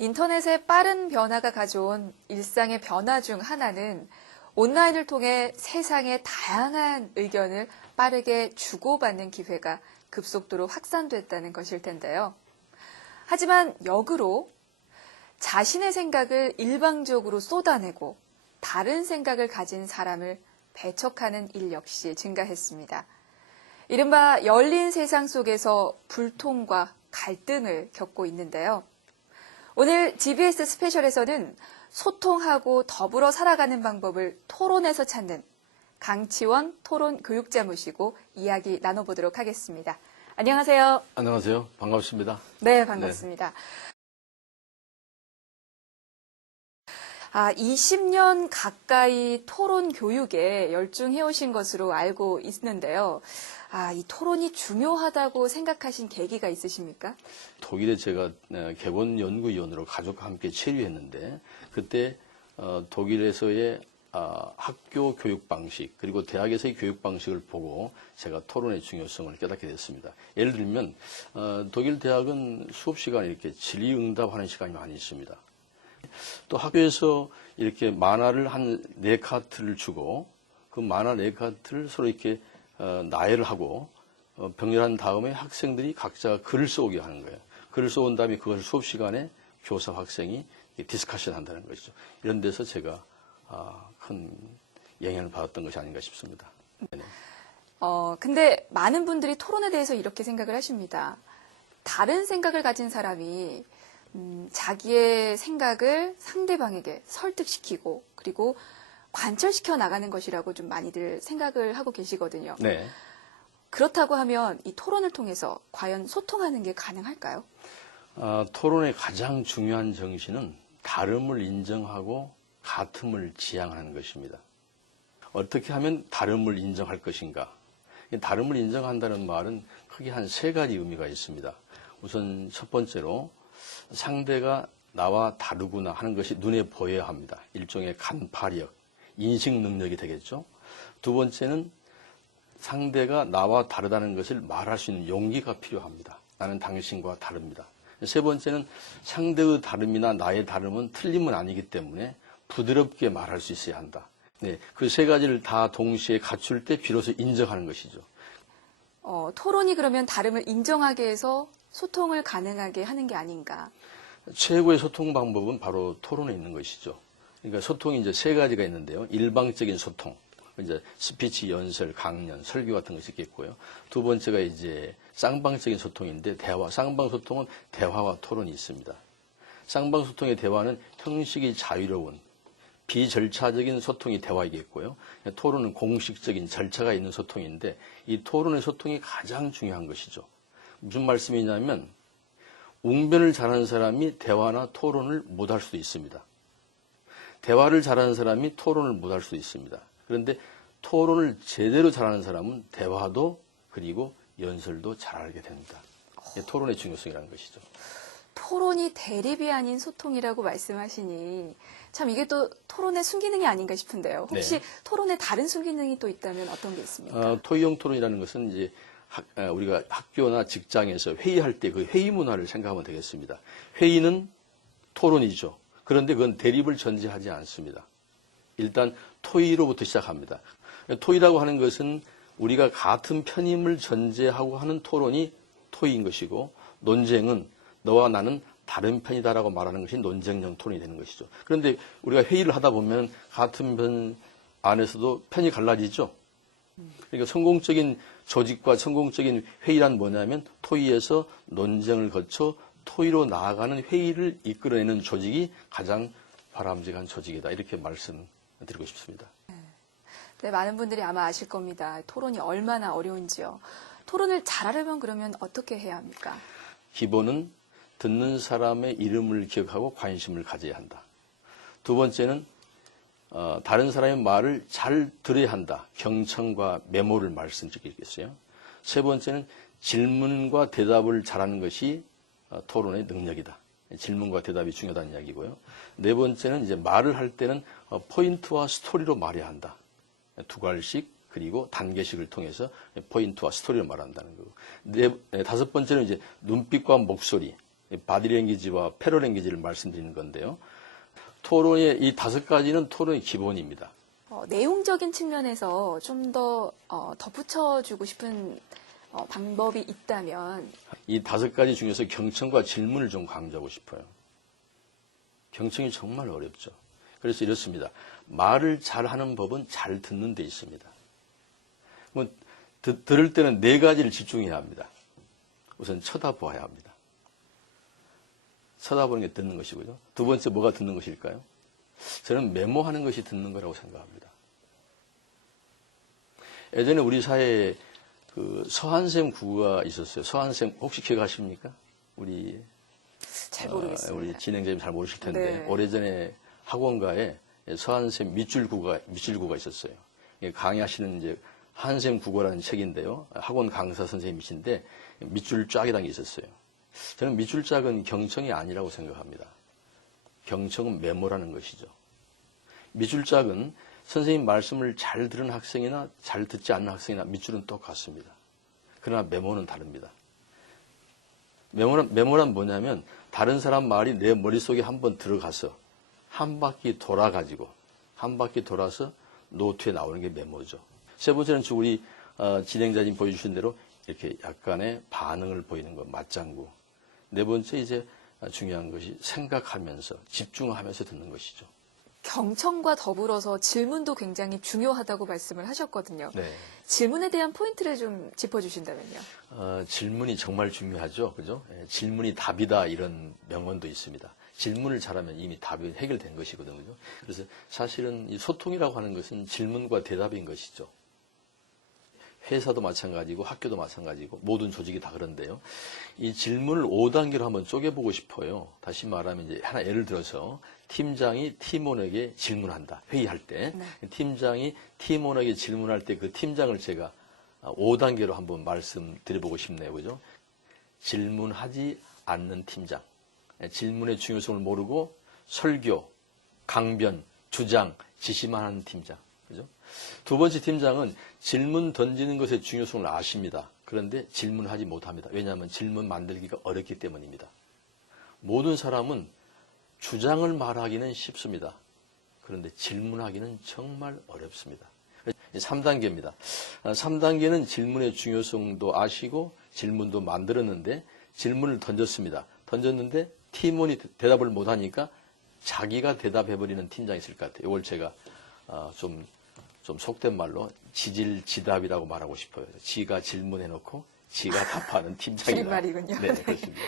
인터넷의 빠른 변화가 가져온 일상의 변화 중 하나는 온라인을 통해 세상의 다양한 의견을 빠르게 주고받는 기회가 급속도로 확산됐다는 것일 텐데요. 하지만 역으로 자신의 생각을 일방적으로 쏟아내고 다른 생각을 가진 사람을 배척하는 일 역시 증가했습니다. 이른바 열린 세상 속에서 불통과 갈등을 겪고 있는데요. 오늘 GBS 스페셜에서는 소통하고 더불어 살아가는 방법을 토론에서 찾는 강치원 토론 교육자 모시고 이야기 나눠보도록 하겠습니다. 안녕하세요. 안녕하세요. 반갑습니다. 네, 반갑습니다. 20년 가까이 토론 교육에 열중해 오신 것으로 알고 있는데요. 이 토론이 중요하다고 생각하신 계기가 있으십니까? 독일에 제가 개본 연구위원으로 가족과 함께 체류했는데 그때 독일에서의 학교 교육 방식 그리고 대학에서의 교육 방식을 보고 제가 토론의 중요성을 깨닫게 됐습니다. 예를 들면 독일 대학은 수업 시간에 이렇게 질의응답하는 시간이 많이 있습니다. 또 학교에서 이렇게 만화를 한 4카트를 주고 그 만화 4카트를 서로 이렇게 나열을 하고 병렬한 다음에 학생들이 각자 글을 써오게 하는 거예요. 글을 써온 다음에 그것을 수업 시간에 교사 학생이 디스커션 한다는 것이죠. 이런 데서 제가 큰 영향을 받았던 것이 아닌가 싶습니다. 네네. 근데 많은 분들이 토론에 대해서 이렇게 생각을 하십니다. 다른 생각을 가진 사람이 자기의 생각을 상대방에게 설득시키고 그리고 관철시켜 나가는 것이라고 좀 많이들 생각을 하고 계시거든요. 네. 그렇다고 하면 이 토론을 통해서 과연 소통하는 게 가능할까요? 토론의 가장 중요한 정신은 다름을 인정하고 같음을 지향하는 것입니다. 어떻게 하면 다름을 인정할 것인가? 다름을 인정한다는 말은 크게 한 3가지 의미가 있습니다. 우선 첫 번째로 상대가 나와 다르구나 하는 것이 눈에 보여야 합니다. 일종의 간파력, 인식 능력이 되겠죠. 두 번째는 상대가 나와 다르다는 것을 말할 수 있는 용기가 필요합니다. 나는 당신과 다릅니다. 세 번째는 상대의 다름이나 나의 다름은 틀림은 아니기 때문에 부드럽게 말할 수 있어야 한다. 네, 그 3가지를 다 동시에 갖출 때 비로소 인정하는 것이죠. 토론이 그러면 다름을 인정하게 해서 소통을 가능하게 하는 게 아닌가? 최고의 소통 방법은 바로 토론에 있는 것이죠. 그러니까 소통이 이제 3가지가 있는데요. 일방적인 소통, 이제 스피치, 연설, 강연, 설교 같은 것이 있겠고요. 두 번째가 이제 쌍방적인 소통인데 쌍방 소통은 대화와 토론이 있습니다. 쌍방 소통의 대화는 형식이 자유로운 비절차적인 소통이 대화이겠고요. 토론은 공식적인 절차가 있는 소통인데 이 토론의 소통이 가장 중요한 것이죠. 무슨 말씀이냐면 웅변을 잘하는 사람이 대화나 토론을 못할 수도 있습니다. 대화를 잘하는 사람이 토론을 못할 수도 있습니다. 그런데 토론을 제대로 잘하는 사람은 대화도 그리고 연설도 잘하게 됩니다. 토론의 중요성이라는 것이죠. 토론이 대립이 아닌 소통이라고 말씀하시니 참 이게 또 토론의 순기능이 아닌가 싶은데요. 혹시 네. 토론에 다른 순기능이 또 있다면 어떤 게 있습니까? 토의형 토론이라는 것은 이제 우리가 학교나 직장에서 회의할 때 그 회의 문화를 생각하면 되겠습니다. 회의는 토론이죠. 그런데 그건 대립을 전제하지 않습니다. 일단 토의로부터 시작합니다. 토의라고 하는 것은 우리가 같은 편임을 전제하고 하는 토론이 토의인 것이고 논쟁은 너와 나는 다른 편이다라고 말하는 것이 논쟁형 토론이 되는 것이죠. 그런데 우리가 회의를 하다 보면 같은 편 안에서도 편이 갈라지죠. 그러니까 성공적인 조직과 성공적인 회의란 뭐냐면 토의에서 논쟁을 거쳐 토의로 나아가는 회의를 이끌어내는 조직이 가장 바람직한 조직이다. 이렇게 말씀드리고 싶습니다. 네, 많은 분들이 아마 아실 겁니다. 토론이 얼마나 어려운지요. 토론을 잘하려면 그러면 어떻게 해야 합니까? 기본은 듣는 사람의 이름을 기억하고 관심을 가져야 한다. 두 번째는 다른 사람의 말을 잘 들어야 한다. 경청과 메모를 말씀드리겠어요. 세 번째는 질문과 대답을 잘하는 것이 토론의 능력이다. 질문과 대답이 중요하다는 이야기고요. 네 번째는 이제 말을 할 때는 포인트와 스토리로 말해야 한다. 2갈씩 그리고 단계식을 통해서 포인트와 스토리를 말한다는 거고. 다섯 번째는 이제 눈빛과 목소리. 바디랭귀지와 패러랭귀지를 말씀드리는 건데요. 토론의 이 5가지는 토론의 기본입니다. 내용적인 측면에서 좀 더 덧붙여주고 싶은 방법이 있다면 이 5가지 중에서 경청과 질문을 좀 강조하고 싶어요. 경청이 정말 어렵죠. 그래서 이렇습니다. 말을 잘하는 법은 잘 듣는 데 있습니다. 들을 때는 4가지를 집중해야 합니다. 우선 쳐다보아야 합니다. 쳐다보는 게 듣는 것이고요. 두 번째 뭐가 듣는 것일까요? 저는 메모하는 것이 듣는 거라고 생각합니다. 예전에 우리 사회에 그 서한샘 구가 있었어요. 서한샘 혹시 기억하십니까? 잘 모르겠습니다. 우리 진행자님 잘 모르실 텐데 네. 오래전에 학원가에 서한샘 밑줄구가 있었어요. 강의하시는 이제 한샘 국어라는 책인데요. 학원 강사 선생님이신데 밑줄 쫙이라는 게 있었어요. 저는 밑줄 짝은 경청이 아니라고 생각합니다. 경청은 메모라는 것이죠. 밑줄 짝은 선생님 말씀을 잘 들은 학생이나 잘 듣지 않는 학생이나 밑줄은 똑같습니다. 그러나 메모는 다릅니다. 메모란 뭐냐면 다른 사람 말이 내 머릿속에 한번 들어가서 한 바퀴 돌아서 노트에 나오는 게 메모죠. 세 번째는 우리 진행자님 보여주신 대로 이렇게 약간의 반응을 보이는 것, 맞장구. 네 번째 이제 중요한 것이 생각하면서 집중하면서 듣는 것이죠. 경청과 더불어서 질문도 굉장히 중요하다고 말씀을 하셨거든요. 네. 질문에 대한 포인트를 좀 짚어주신다면요. 질문이 정말 중요하죠. 그죠? 질문이 답이다 이런 명언도 있습니다. 질문을 잘하면 이미 답이 해결된 것이거든요. 그죠? 그래서 사실은 이 소통이라고 하는 것은 질문과 대답인 것이죠. 회사도 마찬가지고 학교도 마찬가지고 모든 조직이 다 그런데요. 이 질문을 5단계로 한번 쪼개보고 싶어요. 다시 말하면 이제 하나 예를 들어서 팀장이 팀원에게 질문한다. 회의할 때. 네. 팀장이 팀원에게 질문할 때 그 팀장을 제가 5단계로 한번 말씀드려보고 싶네요. 그죠? 질문하지 않는 팀장. 질문의 중요성을 모르고 설교, 강변, 주장, 지시만 하는 팀장. 그죠? 두 번째 팀장은 질문 던지는 것의 중요성을 아십니다. 그런데 질문하지 못합니다. 왜냐하면 질문 만들기가 어렵기 때문입니다. 모든 사람은 주장을 말하기는 쉽습니다. 그런데 질문하기는 정말 어렵습니다. 3단계입니다. 3단계는 질문의 중요성도 아시고 질문도 만들었는데 질문을 던졌습니다. 던졌는데 팀원이 대답을 못하니까 자기가 대답해버리는 팀장이 있을 것 같아요. 이걸 제가 좀 속된 말로 지질지답이라고 말하고 싶어요. 지가 질문해놓고 지가 답하는 팀장이다. 줄임말이군요. 네, 그렇습니다.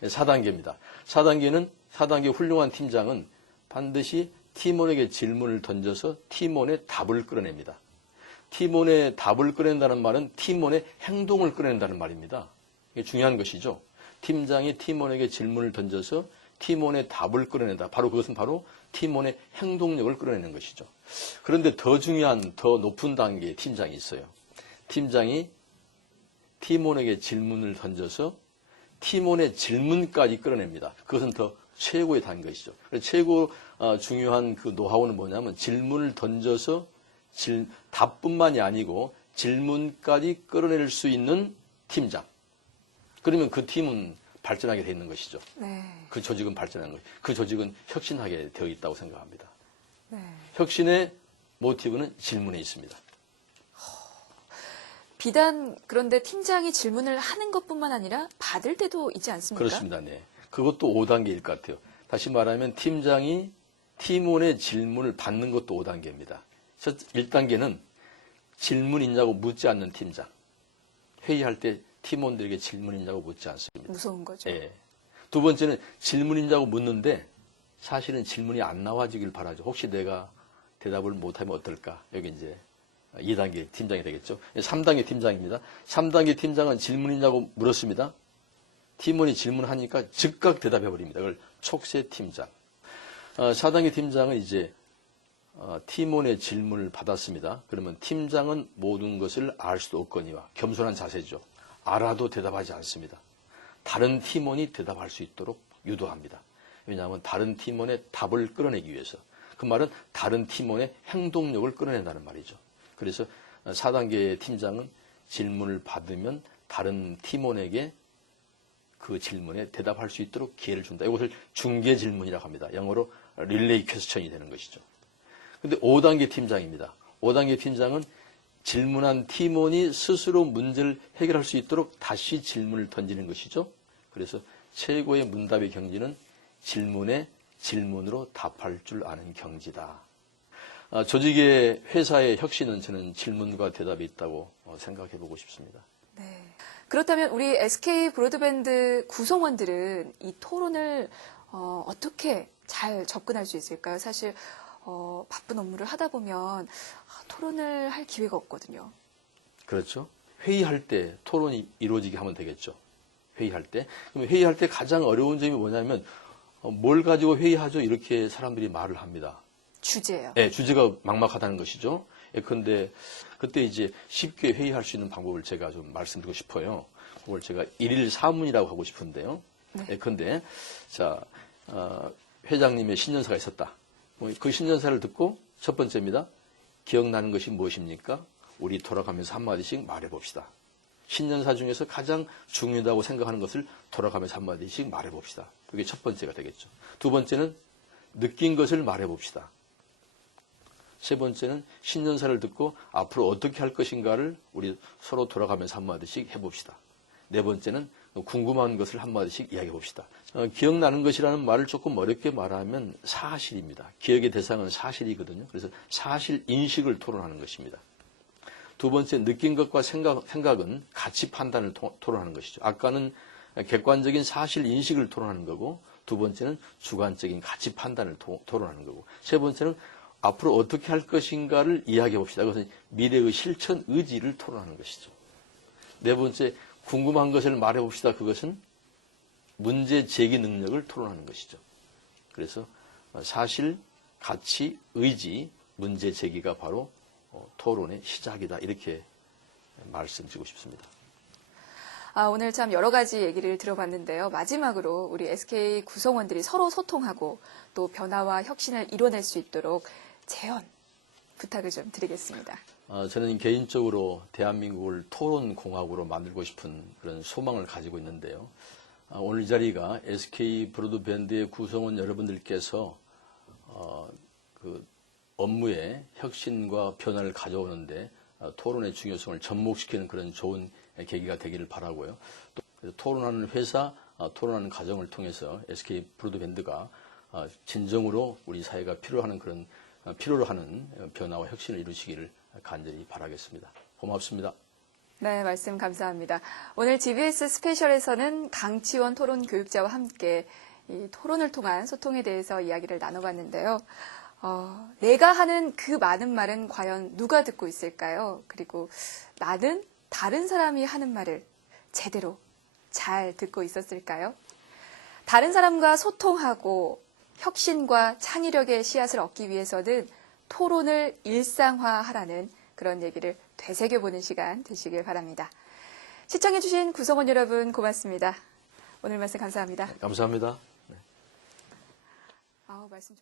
네. 4단계입니다. 4단계 훌륭한 팀장은 반드시 팀원에게 질문을 던져서 팀원의 답을 끌어냅니다. 팀원의 답을 끌어낸다는 말은 팀원의 행동을 끌어낸다는 말입니다. 이게 중요한 것이죠. 팀장이 팀원에게 질문을 던져서 팀원의 답을 끌어낸다. 그것은 바로 팀원의 행동력을 끌어내는 것이죠. 그런데 더 중요한, 더 높은 단계의 팀장이 있어요. 팀장이 팀원에게 질문을 던져서 팀원의 질문까지 끌어냅니다. 그것은 더 최고의 단계이죠. 최고 중요한 그 노하우는 뭐냐면 질문을 던져서 답뿐만이 아니고 질문까지 끌어낼 수 있는 팀장. 그러면 그 팀은 발전하게 돼 있는 것이죠. 네. 그 조직은 발전하는 것이죠. 그 조직은 혁신하게 되어 있다고 생각합니다. 네. 혁신의 모티브는 질문에 있습니다. 비단 그런데 팀장이 질문을 하는 것뿐만 아니라 받을 때도 있지 않습니까? 그렇습니다. 네. 그것도 5단계일 것 같아요. 다시 말하면 팀장이 팀원의 질문을 받는 것도 5단계입니다. 1단계는 질문 있냐고 묻지 않는 팀장. 회의할 때 팀원들에게 질문 있냐고 묻지 않습니다. 무서운 거죠. 예. 두 번째는 질문 있냐고 묻는데 사실은 질문이 안 나와주길 바라죠. 혹시 내가 대답을 못하면 어떨까? 여기 이제 2단계 팀장이 되겠죠. 3단계 팀장입니다. 3단계 팀장은 질문 있냐고 물었습니다. 팀원이 질문하니까 즉각 대답해버립니다. 그걸 촉새 팀장. 4단계 팀장은 이제 팀원의 질문을 받았습니다. 그러면 팀장은 모든 것을 알 수도 없거니와 겸손한 자세죠. 알아도 대답하지 않습니다. 다른 팀원이 대답할 수 있도록 유도합니다. 왜냐하면 다른 팀원의 답을 끌어내기 위해서. 그 말은 다른 팀원의 행동력을 끌어낸다는 말이죠. 그래서 4단계의 팀장은 질문을 받으면 다른 팀원에게 그 질문에 대답할 수 있도록 기회를 준다. 이것을 중개 질문이라고 합니다. 영어로 릴레이 퀘스천이 되는 것이죠. 근데 5단계 팀장입니다. 5단계 팀장은 질문한 팀원이 스스로 문제를 해결할 수 있도록 다시 질문을 던지는 것이죠. 그래서 최고의 문답의 경지는 질문에 질문으로 답할 줄 아는 경지다. 조직의 회사의 혁신은 저는 질문과 대답이 있다고 생각해 보고 싶습니다. 네. 그렇다면 우리 SK 브로드밴드 구성원들은 이 토론을 어떻게 잘 접근할 수 있을까요? 사실 바쁜 업무를 하다 보면 토론을 할 기회가 없거든요. 그렇죠. 회의할 때 토론이 이루어지게 하면 되겠죠. 회의할 때. 그럼 회의할 때 가장 어려운 점이 뭐냐면 뭘 가지고 회의하죠? 이렇게 사람들이 말을 합니다. 주제예요. 네, 주제가 막막하다는 것이죠. 그런데 그때 이제 쉽게 회의할 수 있는 방법을 제가 좀 말씀드리고 싶어요. 그걸 제가 일일 사문이라고 하고 싶은데요. 네. 그런데 자 회장님의 신년사가 있었다. 그 신년사를 듣고 첫 번째입니다. 기억나는 것이 무엇입니까? 우리 돌아가면서 한마디씩 말해봅시다. 신년사 중에서 가장 중요하다고 생각하는 것을 돌아가면서 한마디씩 말해봅시다. 그게 첫 번째가 되겠죠. 두 번째는 느낀 것을 말해봅시다. 세 번째는 신년사를 듣고 앞으로 어떻게 할 것인가를 우리 서로 돌아가면서 한마디씩 해봅시다. 네 번째는 궁금한 것을 한마디씩 이야기해봅시다. 기억나는 것이라는 말을 조금 어렵게 말하면 사실입니다. 기억의 대상은 사실이거든요. 그래서 사실 인식을 토론하는 것입니다. 두 번째, 느낀 것과 생각은 가치 판단을 토론하는 것이죠. 아까는 객관적인 사실 인식을 토론하는 거고, 두 번째는 주관적인 가치 판단을 토론하는 거고, 세 번째는 앞으로 어떻게 할 것인가를 이야기해 봅시다. 그것은 미래의 실천 의지를 토론하는 것이죠. 네 번째, 궁금한 것을 말해 봅시다. 그것은 문제 제기 능력을 토론하는 것이죠. 그래서 사실, 가치, 의지, 문제 제기가 바로 토론의 시작이다. 이렇게 말씀드리고 싶습니다. 오늘 참 여러 가지 얘기를 들어봤는데요. 마지막으로 우리 SK 구성원들이 서로 소통하고 또 변화와 혁신을 이뤄낼 수 있도록 제언 부탁을 좀 드리겠습니다. 저는 개인적으로 대한민국을 토론공화국으로 만들고 싶은 그런 소망을 가지고 있는데요. 오늘 이 자리가 SK 브로드밴드의 구성원 여러분들께서 그 업무의 혁신과 변화를 가져오는데 토론의 중요성을 접목시키는 그런 좋은 계기가 되기를 바라고요. 또 토론하는 회사, 토론하는 과정을 통해서 SK 브로드밴드가 진정으로 우리 사회가 필요로 하는 변화와 혁신을 이루시기를 간절히 바라겠습니다. 고맙습니다. 네, 말씀 감사합니다. 오늘 GBS 스페셜에서는 강치원 토론 교육자와 함께 이 토론을 통한 소통에 대해서 이야기를 나눠봤는데요. 내가 하는 그 많은 말은 과연 누가 듣고 있을까요? 그리고 나는 다른 사람이 하는 말을 제대로 잘 듣고 있었을까요? 다른 사람과 소통하고 혁신과 창의력의 씨앗을 얻기 위해서는 토론을 일상화하라는 그런 얘기를 되새겨보는 시간 되시길 바랍니다. 시청해주신 구성원 여러분 고맙습니다. 오늘 말씀 감사합니다. 감사합니다. 말씀